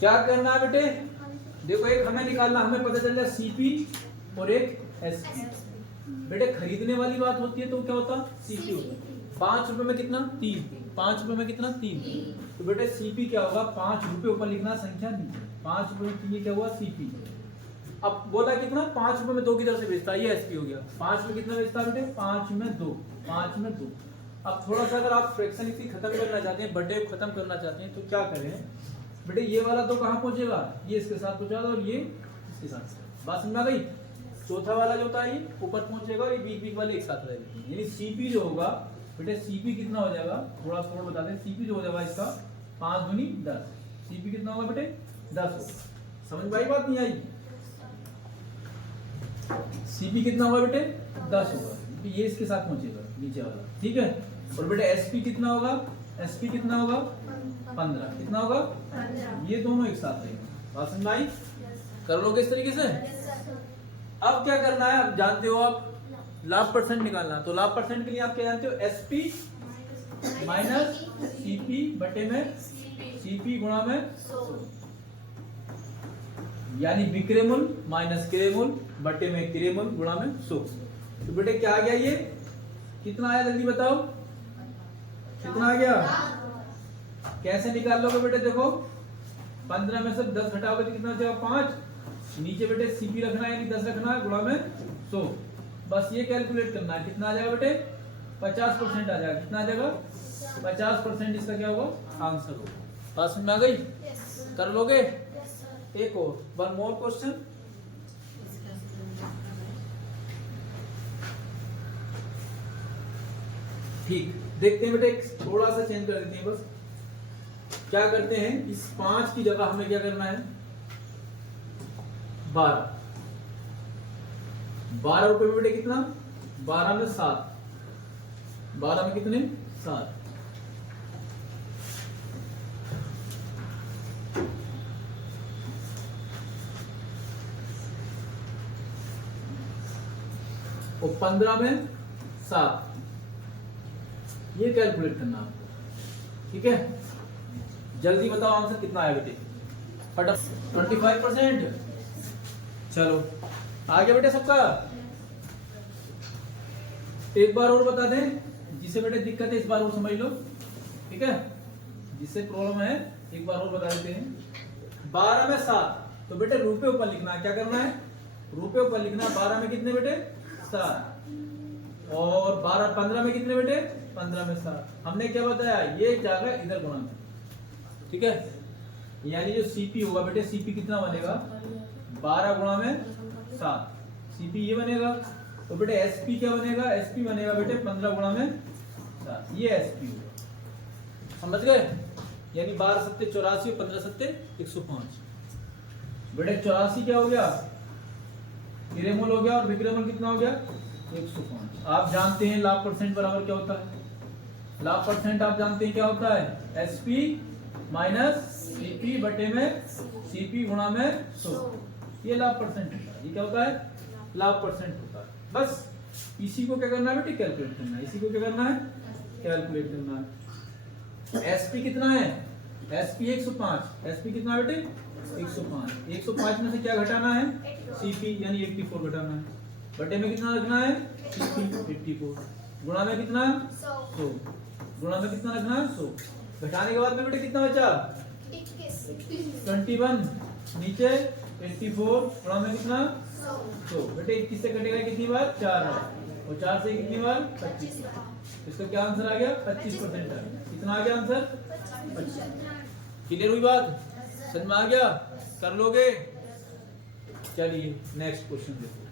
क्या करना है बेटे, देखो एक हमें निकालना, हमें पता चल जाए सीपी और एक एसपी। बेटे खरीदने वाली बात होती है तो क्या होता सीपी होता। 5 रुपए में कितना 3, 5 रुपए में कितना 3, तो बेटे सीपी क्या होगा 5 रुपए ऊपर लिखना संख्या नीचे, 5 रुपए में 3 ये क्या हुआ सीपी। अब बोला कितना 5 रुपए में 2 किधर से बेचता है, ये एसपी हो गया। 5 में कितना बेचता है बेटे 5 में 2, 5 में 2। अब थोड़ा सा अगर आप फ्रैक्शन इसकी खत्म करना चाहते हैं, बटे खत्म करना चाहते हैं तो क्या करें बेटे, ये वाला तो कहाँ पहुंचेगा, ये इसके साथ पहुंचा और ये इसके साथ। बात समझ आ गई। चौथा वाला जो होता है ये ऊपर पहुंचेगा और ये बीच बीच वाले एक साथ रहेंगे, यानी सीपी जो होगा बेटे सीपी कितना हो जाएगा, थोड़ा थोड़ा बता दें। सीपी जो हो जाएगा इसका 5 दूनी 10, सीपी कितना होगा बेटे 10 होगा। समझ में आई बात नहीं आई। सीपी कितना होगा बेटे 10 होगा, तो ये इसके साथ पहुंचेगा नीचे वाला, ठीक है। और बेटे एसपी कितना होगा, एसपी कितना होगा 15, कितना होगा 15। ये दोनों एक साथ रहेंगे। बात समझ में आई, कर लोगे इस तरीके से। अब क्या करना है, अब जानते हो आप लाभ परसेंट निकालना, तो लाभ परसेंट के लिए आप क्या जानते हो, एसपी माइनस सीपी बटे में सीपी गुणा में 100, यानी विक्रय मूल्य माइनस क्रय मूल्य बटे में क्रय मूल्य गुणा में 100। तो बेटे क्या आ गया, ये कितना आया जल्दी बताओ, कितना आ गया। कैसे निकाल लोगे बेटे, देखो 15 में से 10 घटाओगे तो कितना बचेगा 5। नीचे बेटे सीपी रखना है यानी 10 रखना है गुणा में 100। बस ये कैलकुलेट करना है, कितना आ जाएगा बेटे 50% आ जाएगा। कितना आ जाएगा 50%, इसका क्या होगा आंसर होगा। बात समझ में आ गई, कर लोगे। एक और वन मोर क्वेश्चन, ठीक देखते हैं बेटे, थोड़ा सा चेंज कर देते हैं बस। क्या करते हैं, इस 5 की जगह हमें क्या करना है 12, 12 रुपए में बेटे कितना 12 में 7, 12 में कितने 7। और 15 में 7, ये कैलकुलेट करना आपको, ठीक है। जल्दी बताओ आंसर कितना आया बेटे, फटाफट 25%। चलो आ गया बेटे सबका। एक बार और बता दें, जिसे बेटे दिक्कत है इस बार और समझ लो, ठीक है। जिससे प्रॉब्लम है एक बार और बता देते हैं। 12 में 7, तो बेटे रुपए ऊपर लिखना है, क्या करना है रुपए ऊपर लिखना है। 12 में कितने बेटे 7, और 15 में कितने बेटे 15 में 7। हमने क्या बताया, ये जाएगा इधर गुणा में, ठीक है। यानी जो सीपी होगा बेटे, सीपी कितना बनेगा 12 गुणा में 7, सीपी ये बनेगा। तो बेटे एसपी क्या बनेगा, एसपी बनेगा बेटे 15 गुणा में 7, ये एसपी होगा। समझ गए, यानी 12 सत्ते 84 और 15 सत्ते 105। बेटे 84 क्या हो गया क्रय मूल्य हो गया, और विक्रय मूल्य कितना हो गया 105। आप जानते हैं लाभ परसेंट बराबर क्या होता है, लाभ परसेंट आप जानते हैं क्या होता है, एसपी माइनस सीपी बटे में सीपी गुणा में 100, ये लाभ परसेंट होता है। ये क्या होता है लाभ परसेंट होता है। बस इसी को क्या करना है बेटे कैलकुलेट करना है, इसी को क्या करना है कैलकुलेट करना है। एसपी कितना है, एसपी 105, एसपी कितना है बेटे 105। 105 में से क्या घटाना है सीपी यानी 84 घटाना है, बटे में कितना रखना है सीपी 84, गुणा में कितना 100, गुणा में कितना रखना है 100। घटाने के बाद में बेटे कितना बचा 21, नीचे 84, गुणा में कितना 100। बेटे 21 से कटेगा कितनी बार 4 बार, और 4 से कितनी बार 25। इसका क्या आंसर आ गया 25% आ गया। कितना आ गया आंसर 25। क्लियर हुई बात, समझ में आ गया, कर लोगे। चलिए नेक्स्ट क्वेश्चन देखो।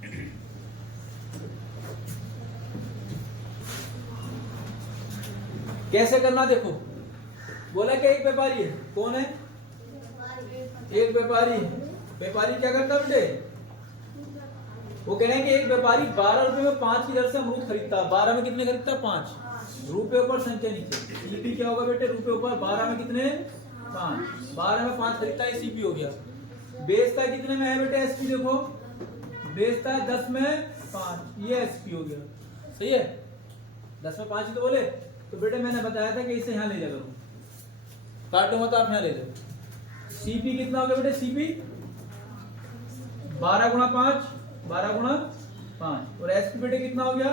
कैसे करना देखो, बोला कि एक व्यापारी है, कौन है एक व्यापारी। व्यापारी क्या करता बेटे, वो कह रहे हैं कि एक व्यापारी 12 रुपए में 5 की दर से अमरूद खरीदता है। 12 में कितने खरीदता है 5, रुपए ऊपर संख्या नीचे, सीपी क्या होगा बेटे रुपए ऊपर 12 में कितने 5, 12 में 5 खरीदता है सीपी हो गया। बेचता है कितने में है बेटे एसपी, देखो बेचता है 10 में 5, ये एसपी हो गया। सही है, 10 में 5 ही तो बोले। तो बेटे मैंने बताया था कि इसे यहाँ ले जा करो, काटो मत आप यहाँ ले जाओ, सीपी कितना हो गया बेटे, सीपी 12 गुणा 5, 12 गुणा 5, और एसपी बेटे कितना हो गया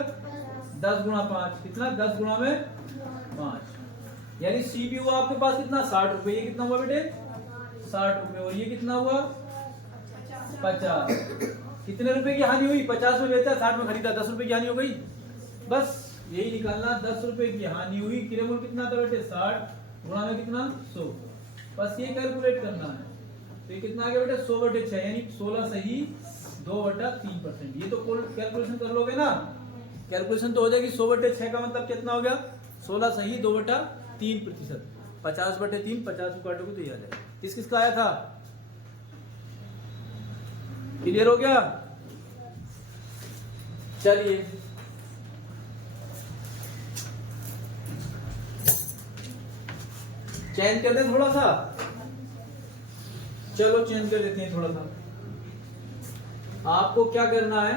10 गुणा 5, कितना 10 गुणा में 5, यानी सीपी हुआ आपके पास कितना 60 रुपए, ये कितना हुआ बेटे 60 रुपए, और ये कितना हुआ 50। कितने रुपए की हानि हुई, 50 में बेचा 60 में खरीदा, 10 रुपए की हानि हो गई। बस यही निकालना, 10 रुपए की हानि हुई, क्रय मूल्य कितना था बेटे 60 गुणा में कितना 100, बस ये कैलकुलेट करना है। तो ये कितना आ गया बेटे 100/6, यानी 16 सही 2/3%। ये तो कैलकुलेशन कर लोगे ना, कैलकुलेशन तो हो जाएगी। 100/6 का मतलब कितना हो गया 16 सही 2/3%। 50/3 50 को काटोगे तो ये आ जाएगा। किस किसका आया था, क्लियर हो गया। चलिए चेंज कर दे थोड़ा सा, चलो चेंज कर देते हैं थोड़ा सा। आपको क्या करना है,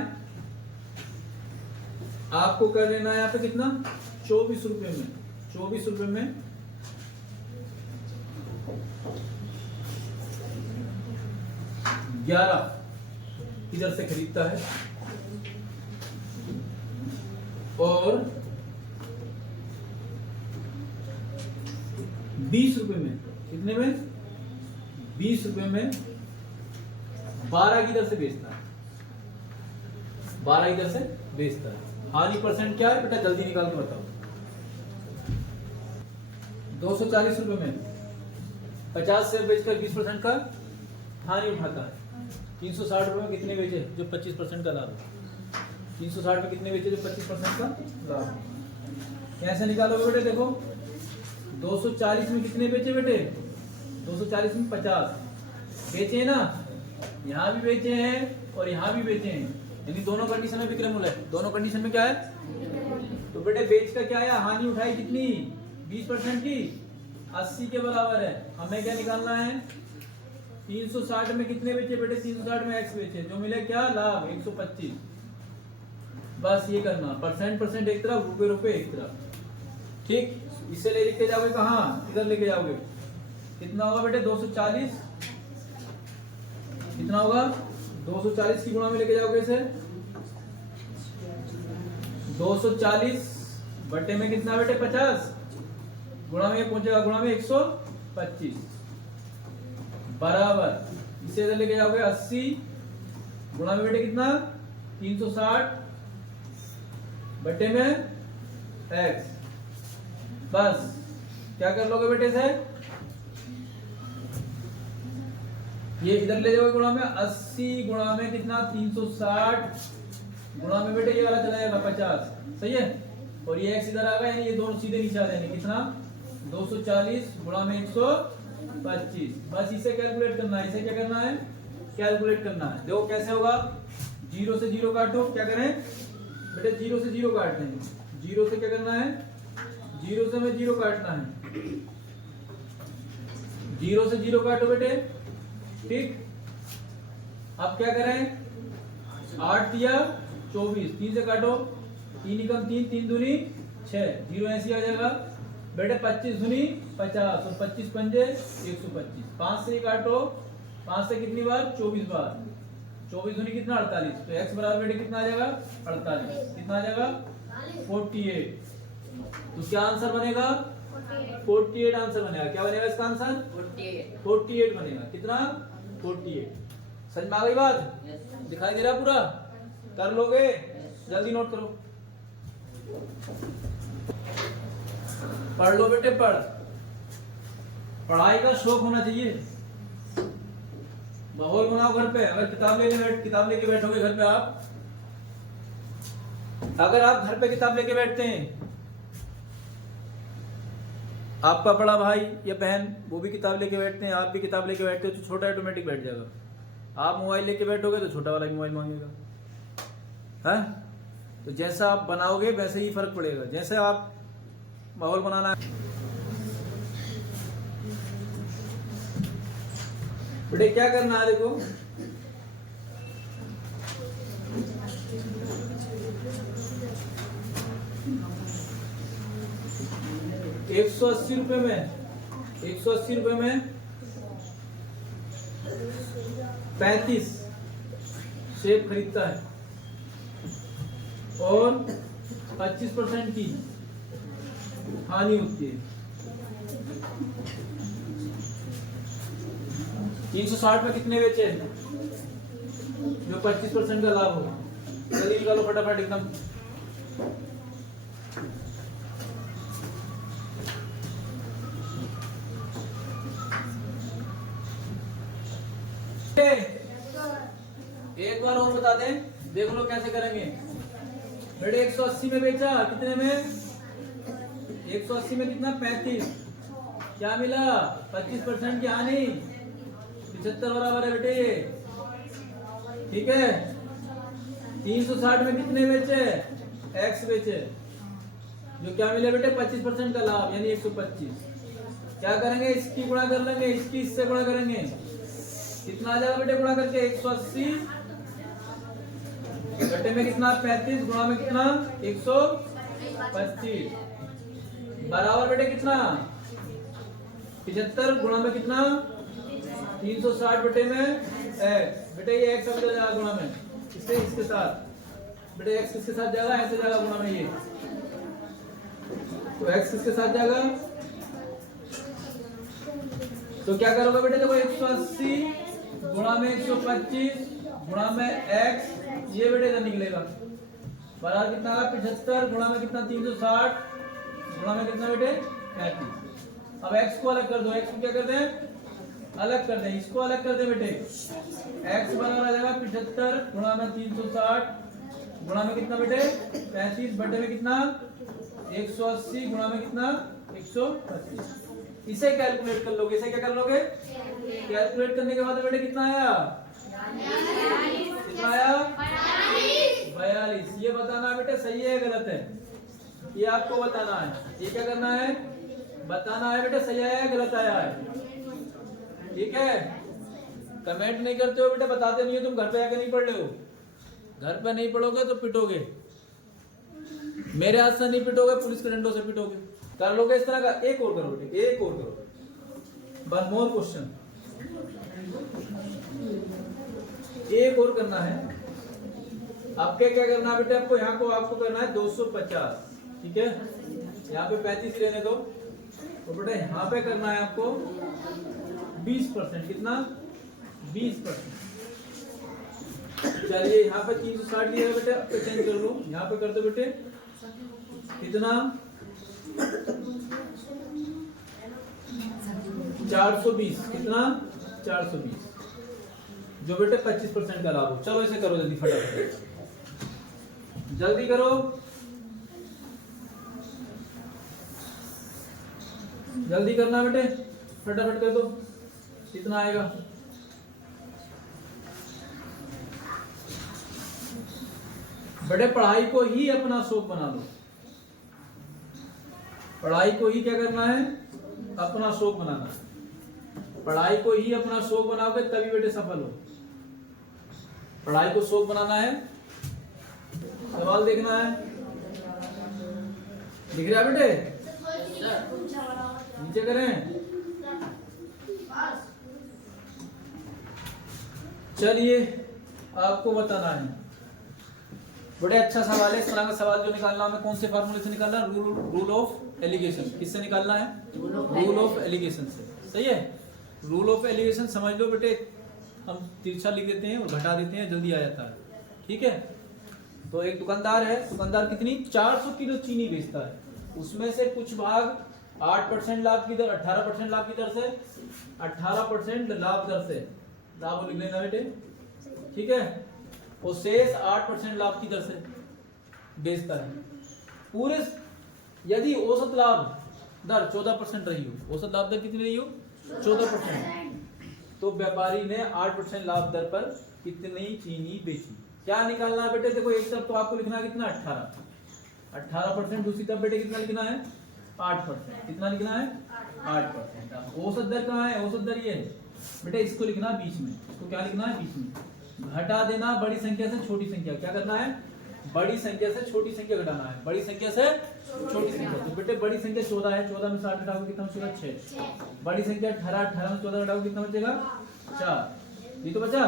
आपको कर लेना है यहाँ पे कितना 24 रुपए में, 24 रुपए में 11 इधर से खरीदता है, और 20 रुपए में, कितने में 20 रुपए में 12 इधर से बेचता है, 12 इधर से बेचता है। हानि परसेंट क्या है बेटा जल्दी निकाल के बताओ। 240 रुपए में 50 से बेचकर 20% का हानि उठाता है। 360 रुपए में कितने बेचे जो 25% का लाभ है, 360 में कितने बेचे जो 25% का लाभ। कैसे निकालोगे बेटे, देखो 240 में कितने बेचे बेटे, 240 में 50 बेचे हैं ना, यहां भी बेचे हैं और यहां भी बेचे हैं, यानी दोनों कंडीशन में विक्रय मूल्य है। दोनों कंडीशन में क्या है, तो बेटे बेच का क्या आया, हानि उठाई कितनी 20% की 80 के बराबर है। हमें क्या निकालना है, 360 में कितने बेचे बेटे, 360 में x बेचे, जो मिले क्या लाभ 125। बस ये करना, परसेंट एक तरफ, रुपए एक तरफ, ठीक। इसे ले लेके जाओगे कहाँ, इधर लेके जाओगे, कितना होगा बेटे 240, कितना होगा 240 की गुणा में लेके जाओगे इसे, 240 बटे में कितना बेटे 50, गुणा में पहुंचेगा, गुणा में 125 बराबर, इसे इधर लेके जाओगे 80 गुणा में बेटे कितना 360 बटे में x। बस क्या कर लोगे बेटे से, ये इधर ले जाओगे गुणा में 80 गुणा में कितना 360 गुणा में बेटे ये वाला चला जाएगा 50, सही है, और ये x इधर आ गया, यानी ये दोनों सीधे नीचे आ जाएंगे, कितना 240 गुणा में 125। बस इसे कैलकुलेट करना है, इसे क्या करना है कैलकुलेट करना है। देखो कैसे होगा, 0 से 0 काटो, क्या करें बेटे 0 से 0 काटते हैं, 0 से क्या करना है 0 से हमें 0 काटना है, 0 से 0 काटो बेटे, ठीक। अब क्या करें 8 या 24, 3 से काटो, 3 एकम 3, 3 दूनी 6, 0 ऐसी आ जाएगा बेटे, 25 दूनी 50 और 25 पंजे 125। 5 से काटो, 5 से कितनी बार 24 बार, 24 दूनी कितना 48, तो x बराबर बेटे कितना आ जाएगा 48, कितना आ जाएगा 48। तो क्या आंसर बनेगा 48 आंसर बनेगा। क्या बनेगा इसका आंसर 48 बनेगा, कितना 48। समझ में आ गई बात, दिखाई दे रहा पूरा, कर लोगे, जल्दी नोट करो, पढ़ लो बेटे, पढ़ाई का शौक होना चाहिए, माहौल बनाओ घर पे। अगर किताब लेके बैठोगे घर पे, आप अगर आप घर पे किताब लेके बैठते हैं, आपका बड़ा भाई या बहन वो भी किताब लेके बैठते हैं, आप भी किताब लेके बैठते हो, तो छोटा ऑटोमेटिक बैठ जाएगा। आप मोबाइल लेके बैठोगे तो छोटा वाला मोबाइल मांगेगा, है। तो जैसा आप बनाओगे वैसे ही फर्क पड़ेगा, जैसे आप माहौल बनाना है। बेटे क्या करना है, देखो 180 रुपए में 35 सेब खरीदता है और 25% की हानि होती है। 360 में कितने बेचे जो 25% का लाभ होगा? जल्दी निकालो फटाफट एकदम। एक बार और बता दें, देख लो कैसे करेंगे। बेटे 180 में बेचा, कितने में? 180 में कितना? 35। क्या मिला? 25% की हानि, 75 बराबर है बेटे ये। ठीक है। 360 में कितने बेचे? एक्स बेचे, जो क्या मिला बेटे? 25% का लाभ, यानी 125। क्या करेंगे? इसकी गुणा कर लेंगे, इसकी इससे गुणा करेंगे। कितना आ जाएगा बेटे गुणा करके? 180 घटे में कितना? 35 गुणा में कितना? 125 बराबर बेटे कितना? 75 गुणा में कितना? 360 बेटे में एक्स। बेटे ये एक्स अब जाएगा गुणा में, इससे इसके साथ। बेटे एक्स किसके साथ जाएगा? ऐसे जाएगा गुणा में ये, तो एक्स किसके साथ जाएगा? तो क्या करोगे बेटे? देखो 180 गुणा में 125 गुणा में एक्स, ये बेटे इधर निकलेगा। बराबर कितना आएगा? 75 गुणा में कितना? 360 गुणा में कितना बेटे? 35। अब एक्स को अलग कर दो। एक्स को क्या कर दें? अलग कर दें। इसको अलग कर दें बेटे। एक्स बराबर आ जाएगा 75 गुणा में 360 गुणा में कितना बेटे? 35 बटे में कितना? 180 गुणा में कितना? 125। इसे कैलकुलेट कर लोगे। इसे क्या कर लोगे? कैलकुलेट करने के बाद बेटे कितना आया? कितना आया? 42। ये बताना है बेटे सही है गलत है, ये आपको बताना है। ये क्या करना है? बताना है बेटे सही आया है गलत आया है। ठीक है। कमेंट नहीं करते हो बेटे, बताते नहीं हो, तुम घर पे आके नहीं पढ़ रहे हो। घर पे नहीं पढ़ोगे तो पिटोगे, मेरे हाथ से नहीं पिटोगे, पुलिस के डंडों से पिटोगे। कर लोगे इस तरह का? एक और करो बेटे, एक और करो। वन मोर क्वेश्चन, एक और करना है। आपके क्या करना है बेटे? आपको यहाँ को आपको करना है 250। ठीक है। यहाँ पे 35 लेने दो, तो बेटे यहाँ पे करना है आपको 20%। कितना? 20%। चलिए यहाँ पे 360 लिया बेटे, अब पे चेंज कर लो। यहाँ पे कर दो बेटे कितना? 420। कितना? 420, जो बेटे 25% का लाभ हो। चलो इसे करो जल्दी, फटाफट जल्दी करो, जल्दी करना बेटे, फटाफट कर दो। कितना आएगा? बेटे पढ़ाई को ही अपना शौक बना लो। पढ़ाई को ही क्या करना है? अपना शौक बनाना। पढ़ाई को ही अपना शौक बनाओगे तभी बेटे सफल हो। पढ़ाई को शौक बनाना है। सवाल देखना है, दिख रहा है बेटे? नीचे करें। चलिए आपको बताना है। बड़े अच्छा सवाल है। इस तरह का सवाल जो निकालना हमें कौन से फार्मूले से निकालना है? Rule of alligation. किससे निकालना है? रूल ऑफ एलिगेशन से। सही है। रूल ऑफ एलिगेशन समझ लो बेटे, हम तिरछा लिख देते हैं और घटा देते हैं, जल्दी आ जाता है। ठीक है। तो एक दुकानदार है, दुकानदार कितनी? 400 किलो चीनी बेचता है। उसमें से कुछ भाग 8% लाभ की दर, 18% लाभ की दर से, 18% लाभ दर से, लाभ लिख लेना बेटे। ठीक है। और शेष 8% लाभ की दर से बेचता है। पूरे यदि औसत लाभ दर 14% रही हो, औसत लाभ दर कितनी रही हो? 14%, तो व्यापारी ने 8% लाभ दर पर कितनी चीनी बेची? क्या निकालना है बेटे? देखो एक तरफ तो आपको लिखना है कितना? 18%। दूसरी तरफ बेटे कितना लिखना है? 8%। कितना लिखना है? 8%। औसत दर कहाँ है? औसत दर ये है बेटे, इसको लिखना है बीच में। इसको क्या लिखना है? बीच में। घटा देना बड़ी संख्या से छोटी संख्या। क्या करना है? बड़ी संख्या से छोटी संख्या घटाना है। बड़ी संख्या से छोटी संख्या। तो बेटे बड़ी संख्या 14 है, 14 में 7 घटाओगे कितना बचेगा? 6। बड़ी संख्या 18, 18 में 14 घटाओगे कितना बचेगा? 4, ये तो बचा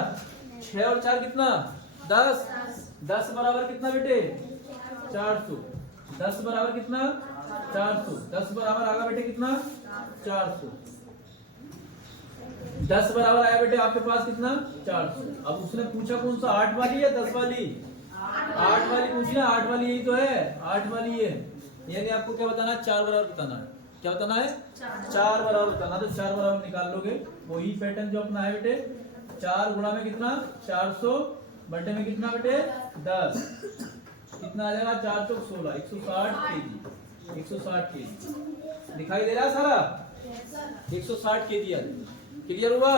6 और 4 कितना 10, 10 बराबर कितना बेटे 400, 10 बराबर कितना 400, 10 बराबर आगा बेटे कितना 400, 10 बराबर आया बेटे आपके पास कितना 400। अब उसने पूछा कौन सा 8 वाली या 10 वाली, 8 वाली पूछी ना, 8 वाली यही तो है, 8 वाली है। यानी आपको क्या बताना है 4 बराबर बताना है, क्या बताना है 4 बराबर बताना, तो 4 बराबर निकाल लोगे, वही पैटर्न जो अपना है बेटे 4 गुणा में कितना 400 बटे में कितना बेटे 10, कितना आ जाएगा 4 चौक 16, 160 केजी, 160 केजी दिखाई दे रहा है सारा, 160 केजी आ जाएगा। क्लियर हुआ?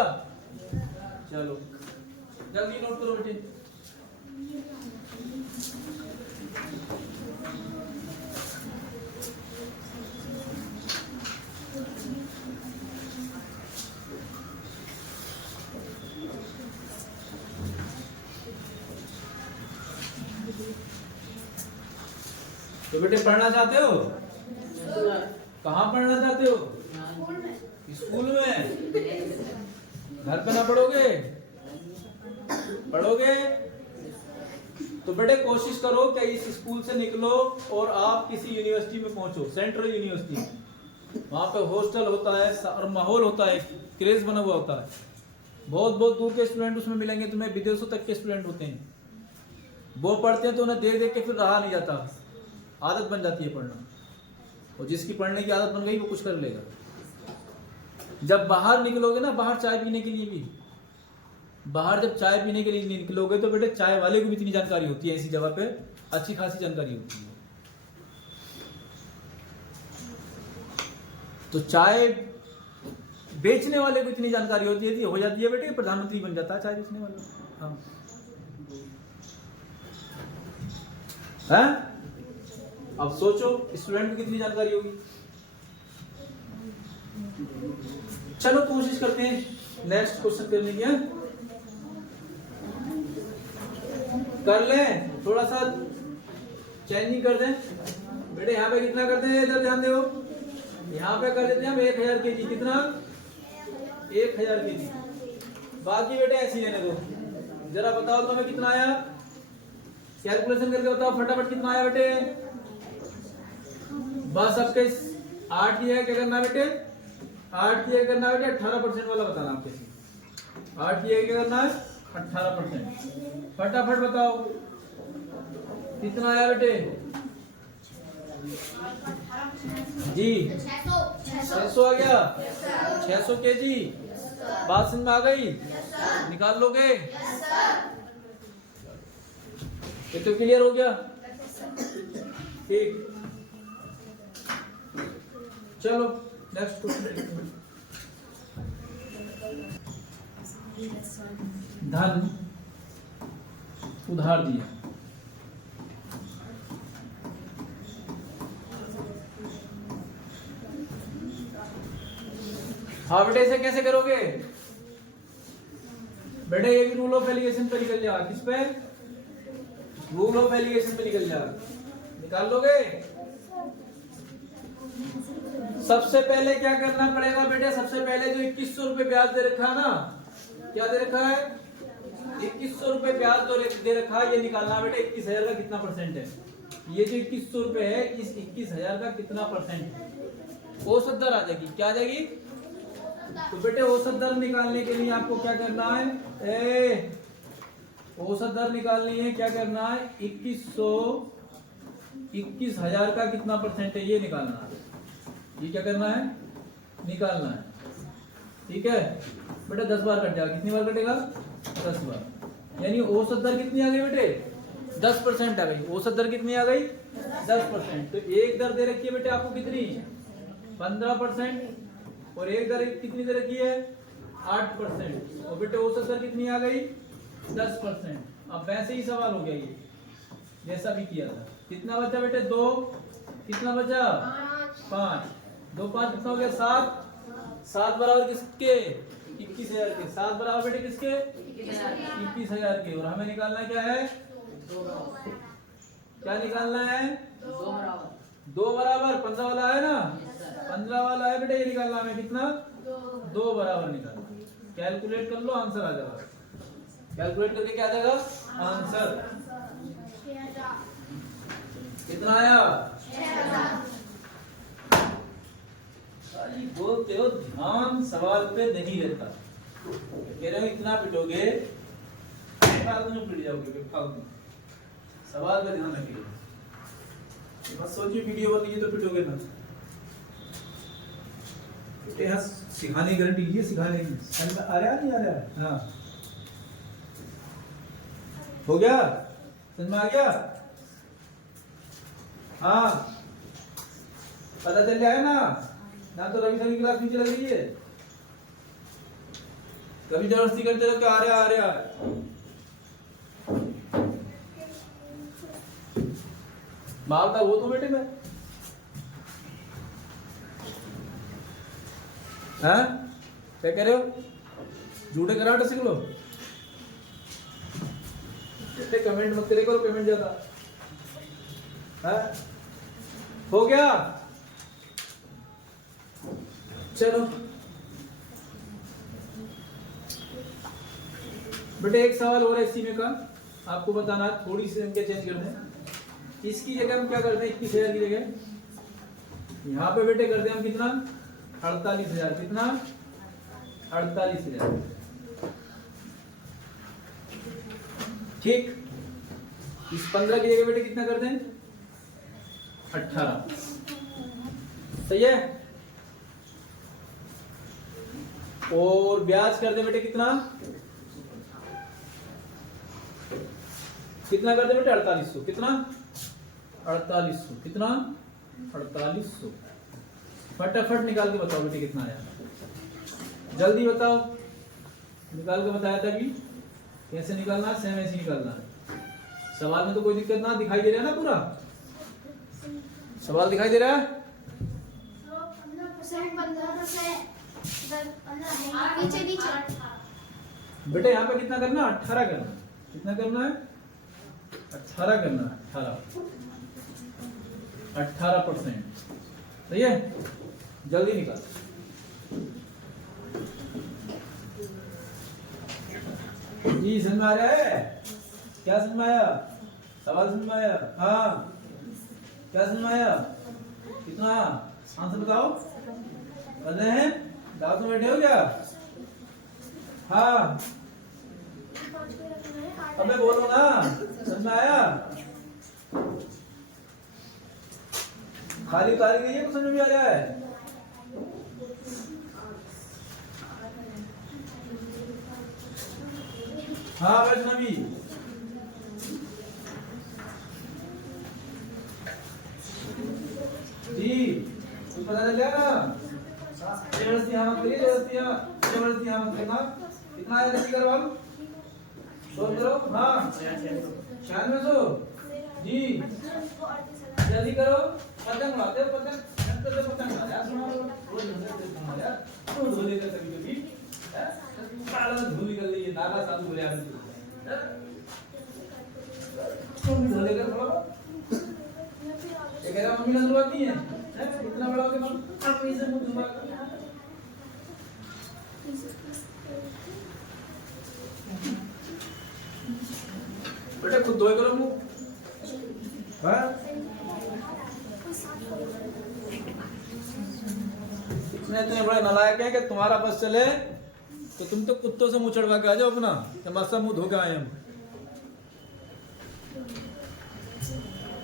चलो जल्दी नोट करो बेटे। तो बेटे पढ़ना चाहते हो, कहाँ पढ़ना चाहते हो? स्कूल में, घर पे ना पढ़ोगे? पढ़ोगे तो बेटे कोशिश करो कि इस स्कूल से निकलो और आप किसी यूनिवर्सिटी में पहुंचो, सेंट्रल यूनिवर्सिटी, वहां पे हॉस्टल होता है और माहौल होता है, क्रेज बना हुआ होता है, बहुत बहुत दूर के स्टूडेंट उसमें मिलेंगे तुम्हें, विदेशों तक के स्टूडेंट होते हैं, वो पढ़ते हैं तो उन्हें देख देख के फिर रहा नहीं जाता, आदत बन जाती है पढ़ना, और जिसकी पढ़ने की आदत बन गई वो कुछ कर लेगा। जब बाहर निकलोगे ना, बाहर चाय पीने के लिए भी, बाहर जब चाय पीने के लिए निकलोगे तो बेटे चाय वाले को भी इतनी जानकारी होती है, ऐसी जगह पे अच्छी खासी जानकारी होती है। तो चाय बेचने वाले को इतनी जानकारी होती है, हो जाती है बेटे प्रधानमंत्री बन जाता है चाय बेचने वाला। हाँ है? अब सोचो स्टूडेंट को कितनी जानकारी होगी। चलो कोशिश करते हैं नेक्स्ट क्वेश्चन करने की, कर ले, थोड़ा सा चेंजिंग कर दें बेटे। यहाँ पे कितना करते हैं इधर ध्यान दो, यहाँ पे कर देते हैं हम 1000 केजी, कितना 1000 केजी, बाकी बेटे ऐसे ही लेने दो। जरा बताओ तो हमें कितना आया, कैलकुलेशन करके बताओ फटाफट कितना आया बेटे। बस अब 8 की है क्या करना बेटे, 8 की करना बेटे 18% वाला बताना आपके, 8 की क्या करना है 18%, फटाफट बताओ कितना आया बेटे जी। 600 आ गया, 600 केजी, बात समझ में आ गई, निकाल लोगे? ये तो क्लियर हो गया, ठीक। चलो नेक्स्ट क्वेश्चन। धन उधार दिया, हाँ बेटे इसे कैसे करोगे बेटे? ये भी रूल ऑफ एलिगेशन पे निकल जाएगा, किस पे? रूल ऑफ एलिगेशन पे निकल जाएगा, निकाल लोगे? सबसे पहले क्या करना पड़ेगा बेटे, सबसे पहले जो 2100 रुपए ब्याज दे रखा है ना, क्या दे रखा है 2100 रुपए ब्याज दे रखा है, ये निकालना बेटे 21,000 का कितना परसेंट है। ये जो 2100 रुपए है, इस 21,000 का कितना परसेंट है, औसत दर आ जाएगी, क्या आ जाएगी? तो बेटे औसत दर निकालने के लिए आपको क्या करना है, औसत दर निकालनी है, क्या करना है 21,000 का कितना परसेंट है ये निकालना है, ये क्या करना है निकालना है, ठीक है बेटा। 10 बार कट जाएगा, कितनी बार कटेगा 10 बार, यानी औसत दर कितनी आ गई बेटे 10% आ गई, औसत दर कितनी आ गई 10%। तो एक दर दे रखी है बेटे आपको कितनी 15%, और एक दर कितनी दे रखी है 8%, और बेटे औसत दर कितनी आ गई 10%। अब वैसे ही सवाल हो गया ये जैसा भी किया था, कितना बचा बेटे 2, कितना बचा 5, 2 5 कितना हो गया 7, 7 बराबर किसके 21,000 के, 7 बराबर बेटे किसके 21,000 के, और हमें निकालना क्या है क्या निकालना है 2 बराबर 15 वाला है ना, 15 वाला है बेटे, ये निकालना हमें कितना 2 बराबर निकालना, कैलकुलेट कर लो, आंसर आ जाएगा। कैलकुलेट करके क्या आ जाएगा आंसर? कितना आया? बोलते हो ध्यान सवाल पे नहीं रहता। कह रहे हो इतना पिटोगे फालतू में पिट जाओगे, फालतू। सवाल पे ध्यान रखिए, बस सोचिए वीडियो बन लीजिए तो पिटोगे ना। यहाँ सिखाने की गारंटी लीजिए, सिखाने की। आ रहा नहीं आ रहा? हाँ हो गया, समझ में आ गया? हाँ पता चल जाए ना। ना तो रवि सर की क्लास नीचे लग रही है, कभी जबरदस्ती करते रहो कि आ रहा आ रहा। मालता वो तो बेटे मैं, हाँ क्या कह रहे हो? झूठे कराटे सीख लो। कमेंट मत करे करो, पेमेंट ज्यादा है। हो गया, चलो बेटे एक सवाल और है इसी में का, आपको बताना है। थोड़ी सी संख्या चेंज कर दें। इसकी जगह हम क्या करते हैं, 21,000 की जगह यहाँ पे बेटे करते हैं हम कितना, 48,000। कितना? 48,000। ठीक। इस 15 की जगह बेटे कितना कर दें, 18। सही है। और ब्याज कर दे बेटे कितना, कितना कर दे बेटे 4800। कितना? 4800। कितना? 4800। फटाफट निकाल के बताओ बेटे कितना आया, जल्दी बताओ। निकाल के बताया था कि कैसे निकालना, सेम ऐसे निकालना है। सवाल में तो कोई दिक्कत ना दिखाई दे रहा है ना? पूरा सवाल दिखाई दे रहा है? बेटे यहाँ पे कितना करना, 18 करना। कितना करना है? 18 करना है। 18%। सही है, जल्दी निकाल। जी समझ में आ रहा है? क्या समझ में आया? सवाल समझ में आया? हाँ क्या समझ में आया? कितना आंसर बताओ। कर रहे हैं? दाव में बैठे हो क्या? हाँ अबे बोलो ना, समझ में आया? खाली उतारी गई है, कुछ समझ में आ रहा है? हाँ वैष्णवी जी, कुछ पता चल गया ना? जबरदस्ती हाँ मत करिए, जबरदस्ती हाँ मत करना। कितना आया जल्दी करो, अब 100 करो। हाँ 9600 जी, जल्दी करो। पतंग उड़ाते हो, पतंग यार, रोज धो लेगा कभी कभी, धूल निकल रही है, नाला साफ हो रहा है, धो लेगा थोड़ा। ये कह रहा मम्मी ना धुलवाती है, कितना बड़ा हो गया मम्मी से मुंह धुलवा। बेटा खुद धोए करो मुंह। इतने बड़े नालायक हैं कि तुम्हारा बस चले तो तुम तो कुत्तों से मुंह चढ़वा के आ जाओ अपना, तमाशा मुंह धो के आए हम।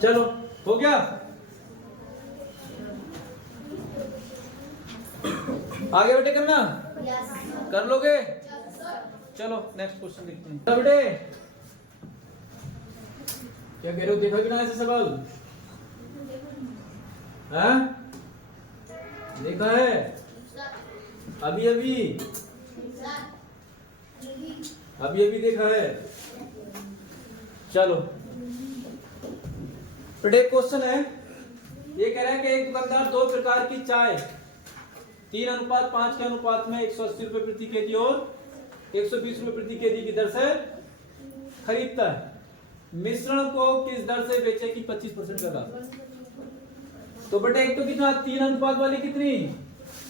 चलो हो गया, आगे बेटे करना कर लोगे? चलो नेक्स्ट क्वेश्चन देखते हैं। बेटे क्या कह रहे हो, देखा कि ना ऐसे सवाल? हाँ देखा है अभी अभी देखा है। चलो बेटे क्वेश्चन है, ये कह रहा है कि एक दुकानदार 2 प्रकार की चाय 3:5 के अनुपात में 180 रुपए प्रति केजी और 120 रुपए प्रति केजी की दर से खरीदता है। मिश्रण को किस दर से बेचे कि 25% का लाभ। तो बेटा एक तो कितना 3 अनुपात वाली कितनी,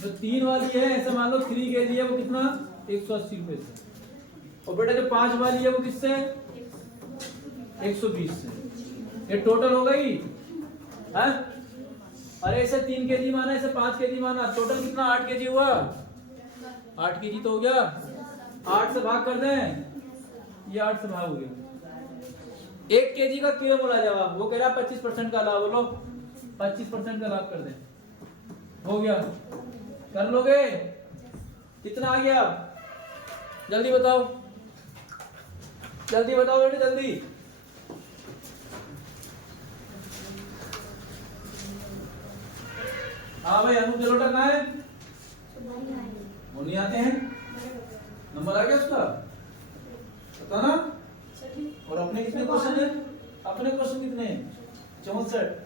जो 3 वाली है ऐसे मान लो 3 केजी है, वो कितना 180 रुपए से। और बेटा जो 5 वाली है वो किससे? 120 से। ये टोटल हो गई है। अरे इसे 3 केजी माना, इसे 5 केजी माना, टोटल कितना? 8 केजी हुआ। 8 केजी तो हो गया। 8 से भाग कर दें, ये 8 से भाग हो गया। 1 केजी का किलो बोला जवाब। वो कह रहा 25% का लाभ। बोलो 25% का लाभ कर दें। हो गया, कर लोगे? कितना आ गया? जल्दी बताओ, जल्दी बताओ बेटे, जल्दी। हाँ भाई, अनु जलोटा कहाँ है? वो नहीं आते हैं। नंबर आ गया उसका, पता ना? और अपने कितने क्वेश्चन है? अपने क्वेश्चन कितने हैं? 64।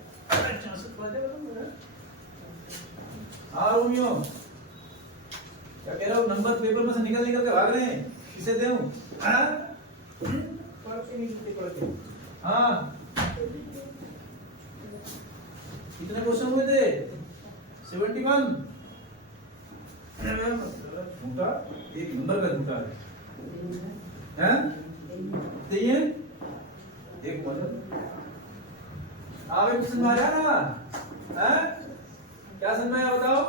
हाँ रोमियो, क्या कह रहा हूँ? नंबर पेपर में से निकल निकल के भाग रहे हैं। किसे दूं? हाँ कितने क्वेश्चन हुए थे? 71। झूठा, एक नंबर का झूठा है। सही है? एक मतलब आप एक समझ आया ना? हैं? क्या समझ आया बताओ?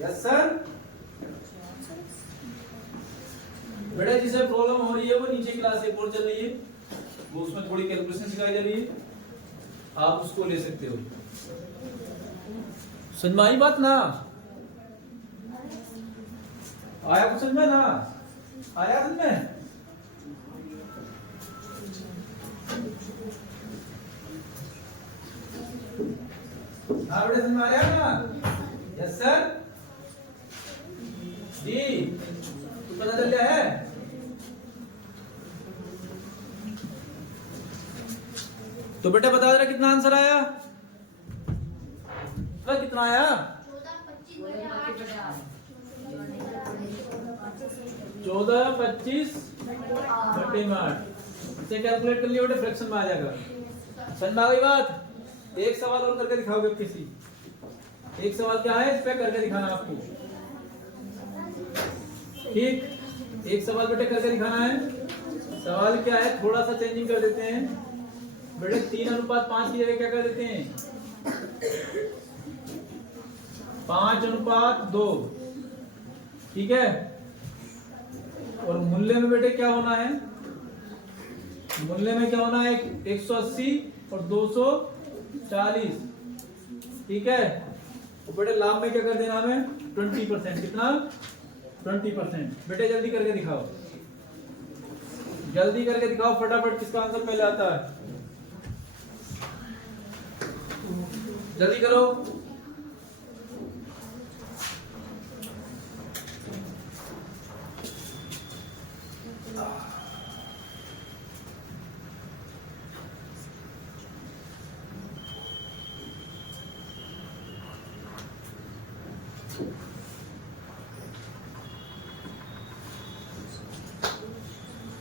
Yes sir. बेटा जिसे प्रॉब्लम हो रही है वो नीचे क्लास एक और चल रही है, वो उसमें थोड़ी कैलकुलेशन सिखाई जा रही है, आप उसको ले सकते हो। समझ में आई बात ना? आया कुछ समझ में ना? आया समझ में? हाँ बेटा समझ में आया ना? यस सर जी, तो पता चल गया है? तो बेटा बता दे रहा कितना आंसर आया? कितना आया? 14/25 बटे में 8 इसे कैलकुलेट कर लिया बेटा, फ्रैक्शन में आ जाएगा। समझ में आ गई बात? एक सवाल और करके दिखाओगे किसी? एक सवाल क्या है, इस पे करके दिखाना आपको। ठीक, एक सवाल बेटे करके दिखाना है। सवाल क्या है, थोड़ा सा चेंजिंग कर देते हैं बेटे। 3:5 की जगह क्या कर देते हैं? 5:2। ठीक है। और मूल्य में बेटे क्या होना है? मूल्य में क्या होना है? 180 और 240। ठीक है। तो बेटे लाभ में क्या कर देना हमें? 20%। कितना? 20%। बेटे जल्दी करके दिखाओ, जल्दी करके दिखाओ फटाफट, किसका आंसर पहले आता है? जल्दी करो।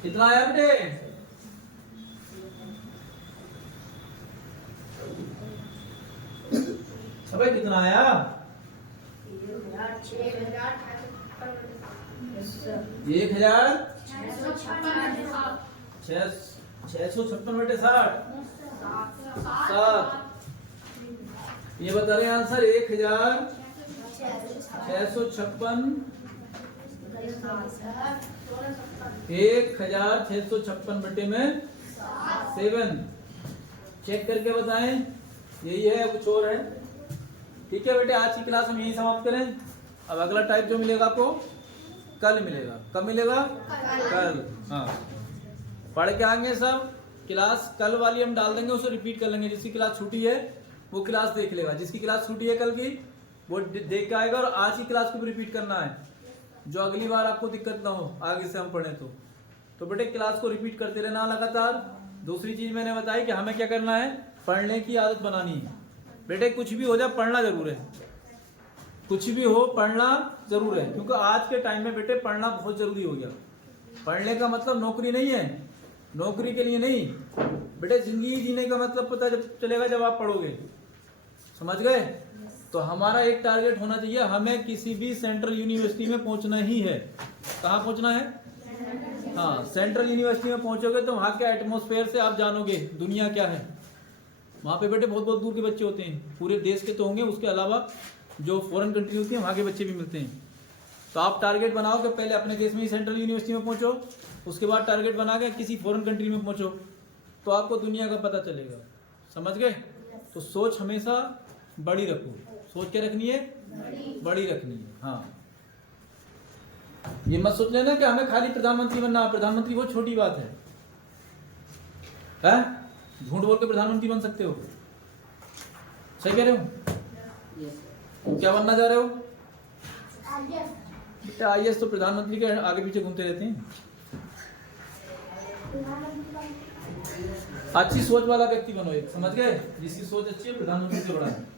कितना आया बेटे? अबे कितना आया? 1,656 बटे 60 7। ये बता रहे हैं आंसर 1,656 1,656 बटे में 7। चेक करके बताएं, यही है कुछ और है? ठीक है बेटे, आज की क्लास हम यही समाप्त करें। अब अगला टाइप जो मिलेगा आपको कल मिलेगा। कब मिलेगा? कल। हाँ, पढ़ के आएंगे सब। क्लास कल वाली हम डाल देंगे, उसे रिपीट कर लेंगे। जिसकी क्लास छूटी है वो क्लास देख लेगा, जिसकी क्लास छूटी है कल की वो देख के आएगा। और आज की क्लास को भी रिपीट करना है, जो अगली बार आपको दिक्कत ना हो आगे से हम पढ़े तो बेटे क्लास को रिपीट करते रहना लगातार। दूसरी चीज मैंने बताई कि हमें क्या करना है, पढ़ने की आदत बनानी है। बेटे कुछ भी हो जाए पढ़ना जरूर है, कुछ भी हो पढ़ना जरूर है, क्योंकि आज के टाइम में बेटे पढ़ना बहुत जरूरी हो गया। पढ़ने का मतलब नौकरी नहीं है, नौकरी के लिए नहीं बेटे, जिंदगी जीने का मतलब पता चलेगा जब आप पढ़ोगे। समझ गए? तो हमारा एक टारगेट होना चाहिए, हमें किसी भी सेंट्रल यूनिवर्सिटी में पहुंचना ही है। कहाँ पहुंचना है? हाँ, सेंट्रल यूनिवर्सिटी में पहुंचोगे तो वहां के एटमॉस्फेयर से आप जानोगे दुनिया क्या है। वहां पे बेटे बहुत बहुत दूर के बच्चे होते हैं, पूरे देश के तो होंगे, उसके अलावा जो फॉरेन कंट्री होती है वहां के बच्चे भी मिलते हैं। तो आप टारगेट बनाओ कि पहले अपने देश में ही सेंट्रल यूनिवर्सिटी में पहुंचो, उसके बाद टारगेट बना के किसी फॉरेन कंट्री में पहुंचो, तो आपको दुनिया का पता चलेगा। समझ गए? तो सोच हमेशा बड़ी रखो। सोच क्या रखनी है? बड़ी रखनी है। हाँ, ये मत सोच लेना कि हमें खाली प्रधानमंत्री बनना। प्रधानमंत्री वो छोटी बात है, झूठ बोल के प्रधानमंत्री बन सकते हो। सही कह रहे हो? क्या बनना चाह रहे हो बेटा? आईएएस तो प्रधानमंत्री के आगे पीछे घूमते रहते हैं। अच्छी सोच वाला व्यक्ति बनो एक, समझ गए? जिसकी सोच अच्छी है, प्रधानमंत्री से बड़ा है।